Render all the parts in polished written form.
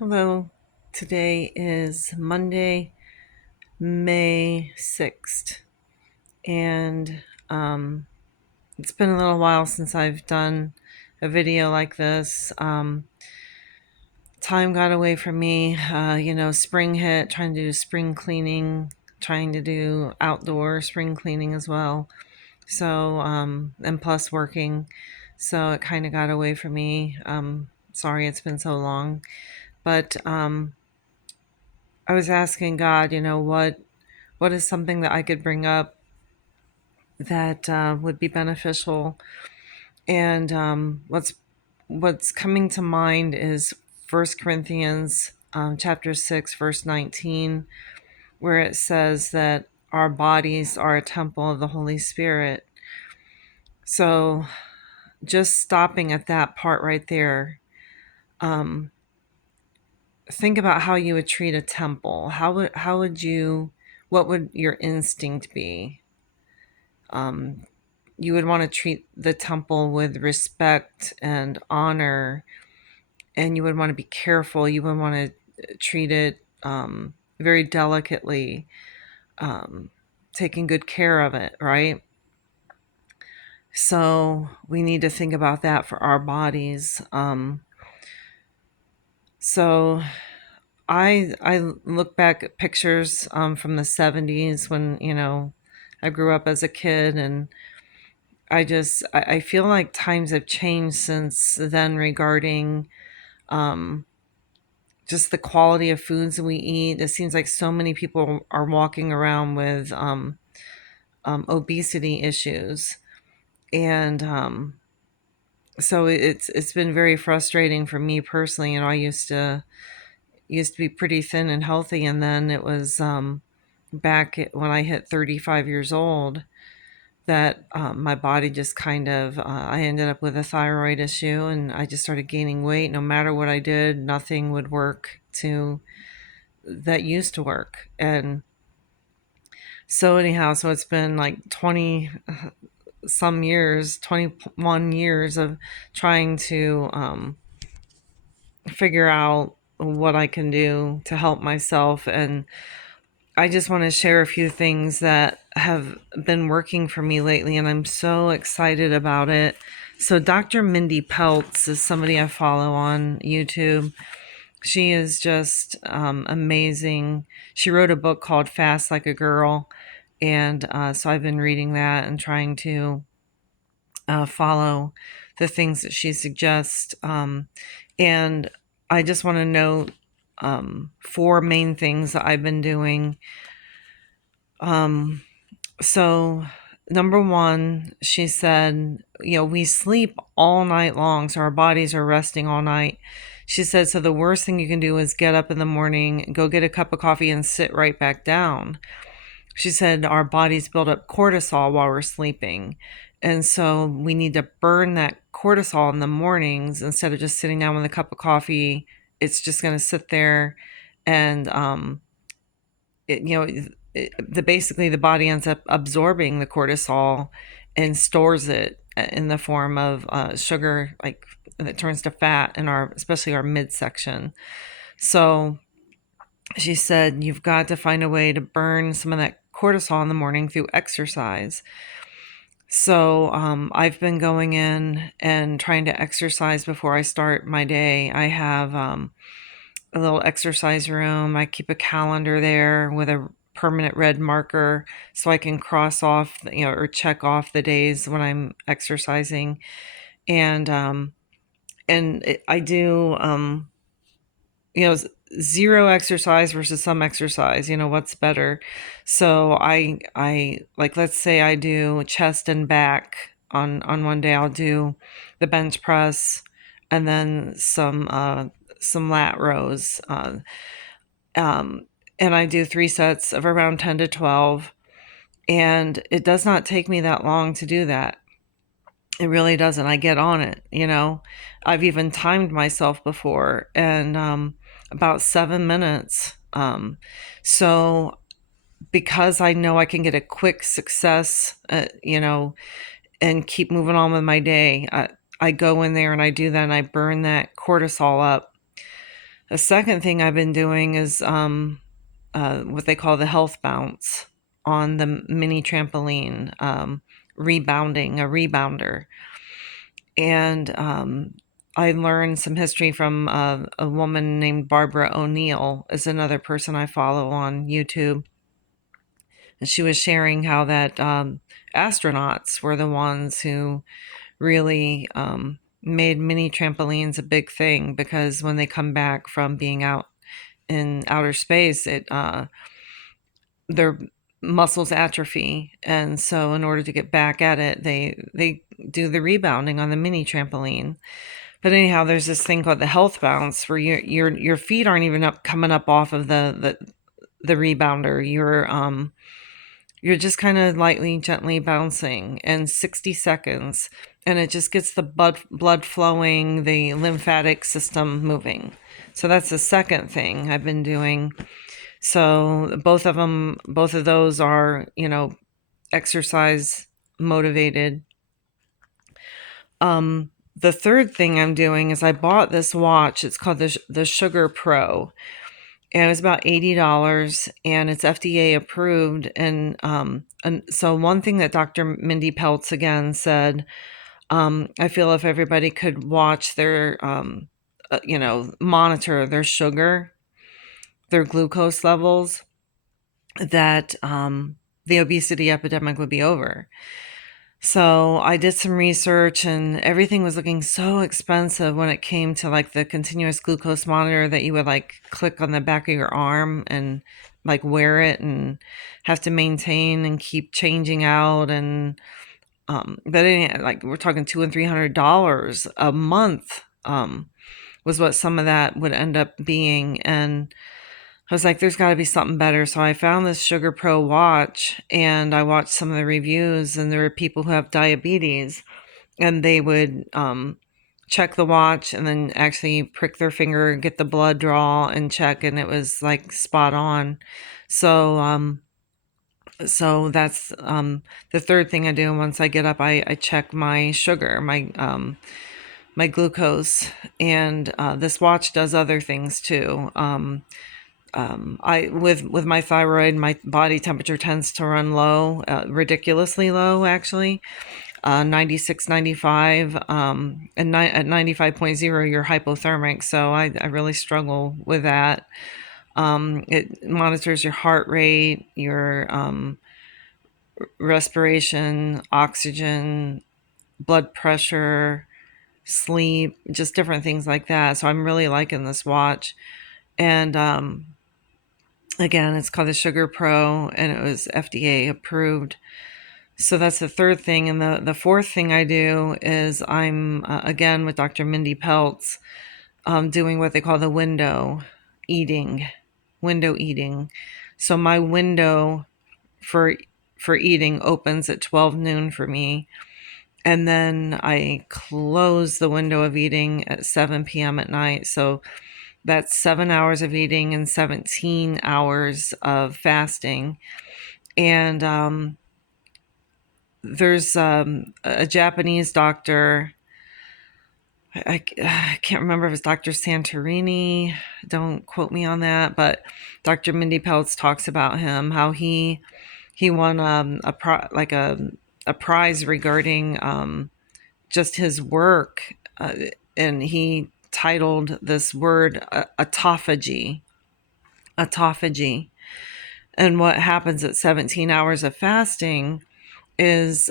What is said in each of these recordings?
Hello. Today is Monday, May 6th, and it's been a little while since I've done a video like this. Time got away from me. Spring hit, trying to do spring cleaning, trying to do outdoor spring cleaning as well. So, and plus working. So it kind of got away from me. Sorry it's been so long. But I was asking God, what is something that I could bring up that would be beneficial? And what's coming to mind is First Corinthians chapter 6, verse 19, where it says that our bodies are a temple of the Holy Spirit. So just stopping at that part right there, um, think about how you would treat a temple. What would your instinct be? You would want to treat the temple with respect and honor, and you would want to be careful. You would want to treat it very delicately, taking good care of it, right? So we need to think about that for our bodies. So I look back at pictures from the 70s when I grew up as a kid, and I feel like times have changed since then regarding um, just the quality of foods that we eat. It seems like so many people are walking around with obesity issues, and so it's been very frustrating for me personally. I used to be pretty thin and healthy, and then it was when I hit 35 years old that my body just kind of I ended up with a thyroid issue, and I just started gaining weight. No matter what I did, nothing would work to that used to work. And so anyhow, so it's been like 20 some years, 21 years of trying to figure out what I can do to help myself. And I just want to share a few things that have been working for me lately, and I'm so excited about it. So, Dr. Mindy Peltz is somebody I follow on YouTube. She is just amazing. She wrote a book called Fast Like a Girl, and so I've been reading that and trying to follow the things that she suggests. And I just want to note four main things that I've been doing. So, number one, she said, we sleep all night long, so our bodies are resting all night. She said, so the worst thing you can do is get up in the morning, go get a cup of coffee, and sit right back down. She said, our bodies build up cortisol while we're sleeping. And so we need to burn that cortisol in the mornings instead of just sitting down with a cup of coffee. It's just going to sit there and, it, you know, basically the body ends up absorbing the cortisol and stores it in the form of sugar, like that turns to fat in especially our midsection. So she said you've got to find a way to burn some of that cortisol in the morning through exercise. So I've been going in and trying to exercise before I start my day. I have a little exercise room. I keep a calendar there with a permanent red marker so I can cross off, or check off the days when I'm exercising. And I do, you know, zero exercise versus some exercise. What's better? So I like, let's say I do chest and back on one day. I'll do the bench press and then some lat rows. And I do 3 sets of around 10 to 12. And it does not take me that long to do that. It really doesn't. I get on it. I've even timed myself before, and about 7 minutes. So because I know I can get a quick success, and keep moving on with my day, I go in there and I do that, and I burn that cortisol up. The second thing I've been doing is what they call the health bounce on the mini trampoline, rebounding, a rebounder. And I learned some history from a woman named Barbara O'Neill, is another person I follow on YouTube. And she was sharing how that astronauts were the ones who really made mini trampolines a big thing, because when they come back from being out in outer space, their muscles atrophy, and so in order to get back at it, they do the rebounding on the mini trampoline. But anyhow, there's this thing called the health bounce, where your feet aren't even coming up off of the rebounder. You're just kind of lightly, gently bouncing, and 60 seconds, and it just gets the blood flowing, the lymphatic system moving. So that's the second thing I've been doing. So both of those are, exercise motivated. The third thing I'm doing is I bought this watch. It's called the Sugar Pro, and it was about $80, and it's FDA approved. And so one thing that Dr. Mindy Peltz again said, I feel if everybody could watch their, monitor their sugar, their glucose levels, that the obesity epidemic would be over. So I did some research, and everything was looking so expensive when it came to like the continuous glucose monitor that you would like click on the back of your arm and like wear it and have to maintain and keep changing out. And but anyhow, like we're talking $200 and $300 a month was what some of that would end up being. And I was like, there's got to be something better. So I found this Sugar Pro watch, and I watched some of the reviews, and there were people who have diabetes, and they would check the watch and then actually prick their finger, get the blood draw and check, and it was like spot on. So so that's the third thing I do. Once I get up, I check my sugar, my glucose, and this watch does other things too. I with my thyroid, my body temperature tends to run low, ridiculously low, actually. 96, 95, and at 95.0, you're hypothermic. So I really struggle with that. It monitors your heart rate, your respiration, oxygen, blood pressure, sleep, just different things like that. So I'm really liking this watch. And again, it's called the Sugar Pro, and it was FDA approved. So that's the third thing. And the fourth thing I do is I'm, again, with Dr. Mindy Peltz, doing what they call the eating. Window eating. So my window for eating opens at 12 noon for me. And then I close the window of eating at 7 p.m. at night. So that's 7 hours of eating and 17 hours of fasting. And there's a Japanese doctor. I can't remember if it's Dr. Santorini. Don't quote me on that. But Dr. Mindy Peltz talks about him, how he won a prize regarding just his work, and he titled this word autophagy. Autophagy. And what happens at 17 hours of fasting is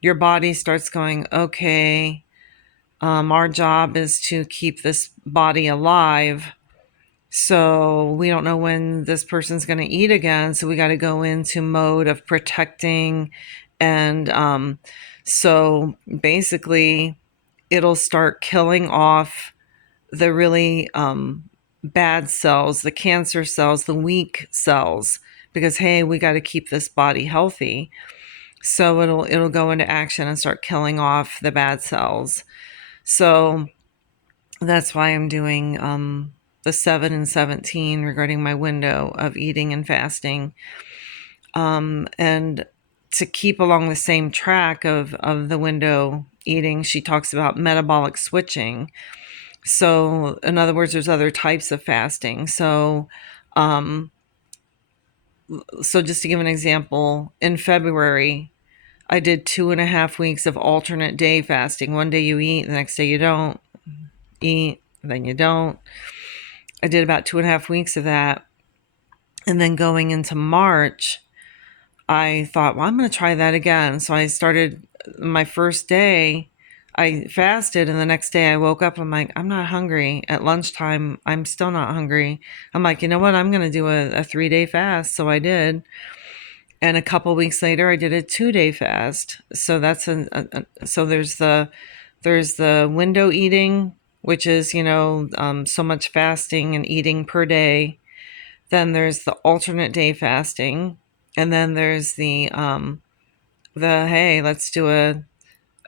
your body starts going, okay, our job is to keep this body alive. So we don't know when this person's going to eat again. So we got to go into mode of protecting. And so basically, it'll start killing off the really bad cells, the cancer cells, the weak cells, because hey, we got to keep this body healthy. So it'll go into action and start killing off the bad cells. So that's why I'm doing the 7 and 17 regarding my window of eating and fasting. And to keep along the same track of the window eating, she talks about metabolic switching. So, in other words, there's other types of fasting. Um, so just to give an example, in February, I did 2.5 weeks of alternate day fasting. One day you eat, the next day you don't eat, then you don't. I did about 2.5 weeks of that. And then going into March, I thought, well, I'm going to try that again. So I started my first day, I fasted, and the next day I woke up. I'm like, I'm not hungry. At lunchtime, I'm still not hungry. I'm like, you know what? I'm going to do a 3-day fast. So I did. And a couple weeks later, I did a 2-day fast. So that's so there's the window eating, which is, so much fasting and eating per day. Then there's the alternate day fasting, and then there's the hey, let's do a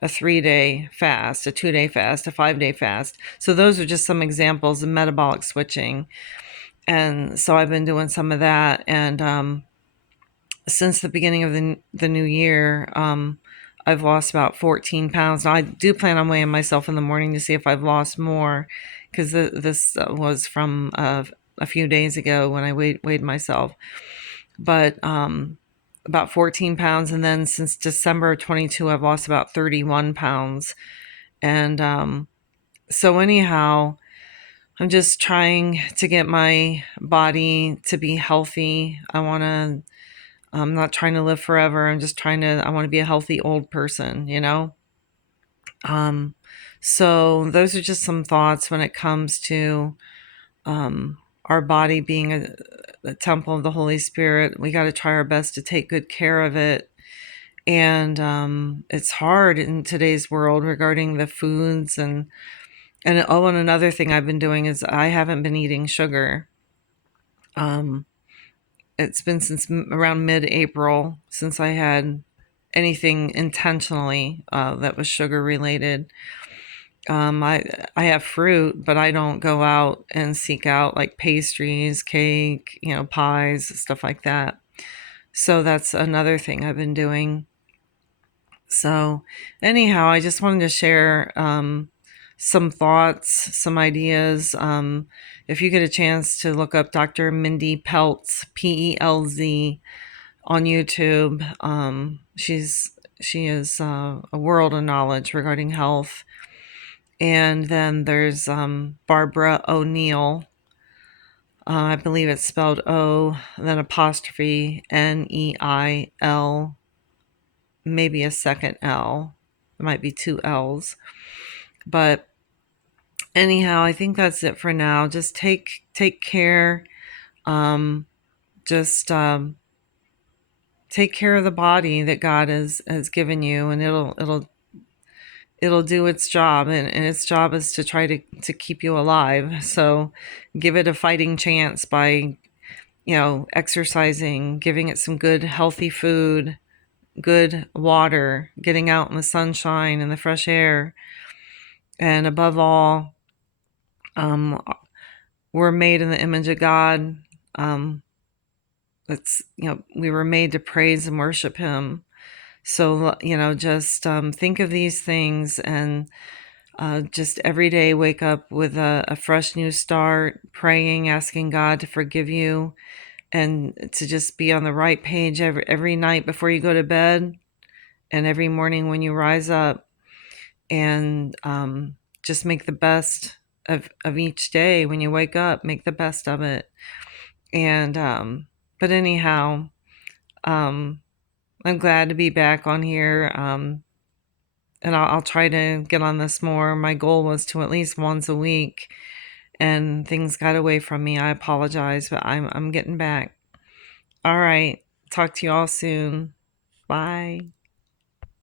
3-day fast, a 2-day fast, a 5-day fast. So those are just some examples of metabolic switching. And so I've been doing some of that, and since the beginning of the new year, I've lost about 14 pounds. Now, I do plan on weighing myself in the morning to see if I've lost more, because this was from a few days ago when I weighed myself. But about 14 pounds. And then since December 22, I've lost about 31 pounds. And so, anyhow, I'm just trying to get my body to be healthy. I'm not trying to live forever. I want to be a healthy old person. Um, so those are just some thoughts when it comes to our body being a temple of the Holy Spirit. We got to try our best to take good care of it. And it's hard in today's world regarding the foods and another thing I've been doing is I haven't been eating sugar. It's been since around mid-April since I had anything intentionally that was sugar related. I have fruit, but I don't go out and seek out like pastries, cake, pies, stuff like that. So that's another thing I've been doing. So anyhow, I just wanted to share some thoughts, some ideas. If you get a chance to look up Dr. Mindy Pelz, Pelz, on YouTube, she is a world of knowledge regarding health. And then there's Barbara O'Neill. I believe it's spelled O, then apostrophe Neil, maybe a second L. There might be two L's. But anyhow, I think that's it for now. Just take care. Um, just take care of the body that God has given you, and it'll do its job, and its job is to try to keep you alive. So give it a fighting chance by exercising, giving it some good healthy food, good water, getting out in the sunshine and the fresh air. And above all, um, we're made in the image of God. It's we were made to praise and worship Him. So just think of these things, and just every day wake up with a fresh new start, praying, asking God to forgive you, and to just be on the right page every night before you go to bed, and every morning when you rise up, and just make the best of each day. When you wake up, make the best of it. And but anyhow, I'm glad to be back on here. And I'll try to get on this more. My goal was to at least once a week, and things got away from me. I apologize, but I'm getting back. All right. Talk to you all soon. Bye.